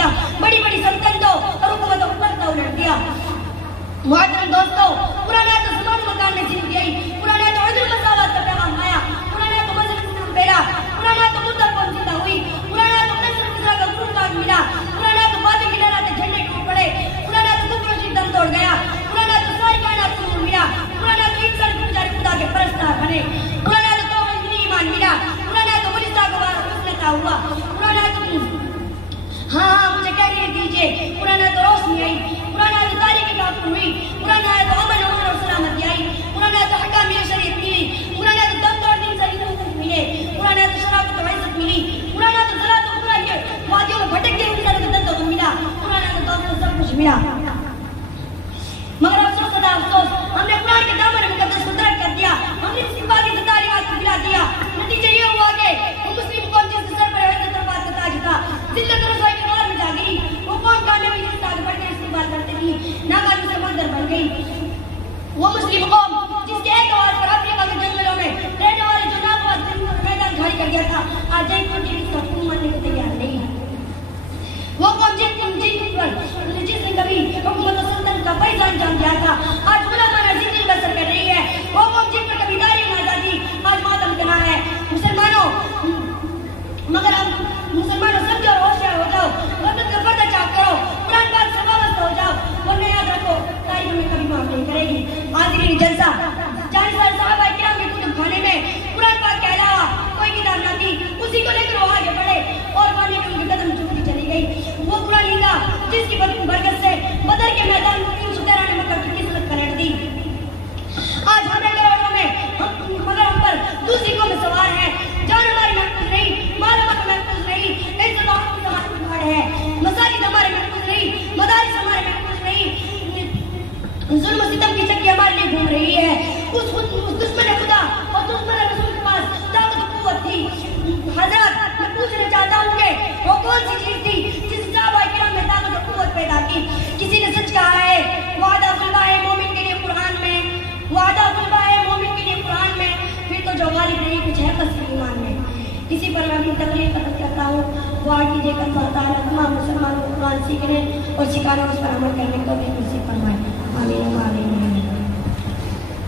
दिया, बड़ी बड़ी सल्तनतों और हुकूमतों को उलट दिया। मुहतरम दोस्तों, पुराना तो ज़मान मकान में जिंदगी आई, पुराना तो अदल मसावत का पैगाम आया, पुराना तो मजलिस इस्लाम फैला, पुराना तो मुद्दा कौम जिंदा हुई, पुराना तो नस्र फिजा का गुरुकाग मिला, पुराना तो बातें की लहराते झंडे टूट पड़े, पुराना तो कुफर की दम तोड़ गया, पुराना तो सारी कायनात को नूर मिला, पुराना तो इंसान को बेचारे खुदा के परस्तार बने, पुराना तो तौहीद में ईमान मिला, पुराना तो गुलिस्तान को मुस्लिता हुआ, पुराना तो हाँ मुझे कहने दीजिए, पुराना तो रोशनी आई, पुराना तो तारीकी काफिर हुई, पुराना तो अमन और सलामती आई, पुराना तो हकामियत शरीयत मिली, पुराना तो दम तोड़ दिन सही मिले, पुराना तो शराफत और इज्जत मिली, पुराना तो ज़रा तो पूरा ये वादियों में भटकते हुए इंसानों को दर्द को मिला, पुराना तो दौलत सब कुछ मिला। मगर अफसोस सदा अफसोस, हमने कुरान के दामन मुकद्दस को तर्क कर दिया, हमने इस बात की तारीफ को गिरा दिया। नतीजा ये हुआ कि वो मुस्लिम कौम जिसके सर पर इज्जत और बात का ताज था, जिल्लत और रसवाई के दौर में जा गई, वो कौम कामयाबी के साथ बढ़कर इस्तेमाल करते थी, नाकामी से मंजर बन गई। वो मुस्लिम कौम जिसके एक आवाज पर अफ्रीका के जंगलों में रहने वाले जो नाबाद मैदान खाली कर दिया था, आज एक कोई इसका हुक्म मानने को तैयार नहीं है। वो कौम जिसने कभी हुकूमत और सल्तनत का फैज़ अंजाम दिया था, आज गुलामाना जिंदगी बसर कर रही है। वो कौम जिस पर कभी तारीख आजादी आज मातम तना है। मुसलमानों, मगर हम मुसलमानों समझो और होशियार हो जाओ, वक्त का पर्दा चाक करो, कुरान पाक से वाबस्ता हो जाओ, वरना याद रखो तारीख में कभी माफ नहीं करेगी। हाज़िरीन जलसा, 40 साल सहाबा किराम के कुतुब खाने में कुरान पाक के अलावा कोई किताब ना थी, उसी को लेकर वो आगे बढ़े और पाने में उनके कदम चूकती चली गई। वो कुरान हिंदा जिसकी बरकत से बदर के मैदान में 313 ने मक्का की किस्मत पलट दी। आज हमारे करोड़ों में मगर हम पर दूसरी कौम सवार है, जान हमारी महफूज नहीं, माल हमारा महफूज नहीं, इज्जत हमारी उखाड़ है, मसाजिद हमारे महफूज नहीं, मदारिस हमारे महफूज नहीं, जुल्म सितम की चक्की हमारे लिए घूम रही है। उस दुश्मन खुदा और दुश्मन रसूल के पास ताकत कुव्वत थी। हज़रत, मैं पूछना चाहता हूँ कि वो कौन सी चीज थी जिस सहाबा किराम में ताकत और कुव्वत पैदा की? किसी ने सच कहा है, वादा खुलवा है मोमिन के लिए कुरान में, वादा खुलवा है मोमिन के लिए कुरान में, फिर तो जो गालिब नहीं कुछ है बस ईमान में। इसी पर मैं अपनी तकरीर खत्म करता हूँ। दुआ कीजिएगा अल्लाह ताला तमाम मुसलमानों को कुरान सीखने और सिखाने और उस पर अमल करने को भी नसीब फरमाए। आमीन आमीन।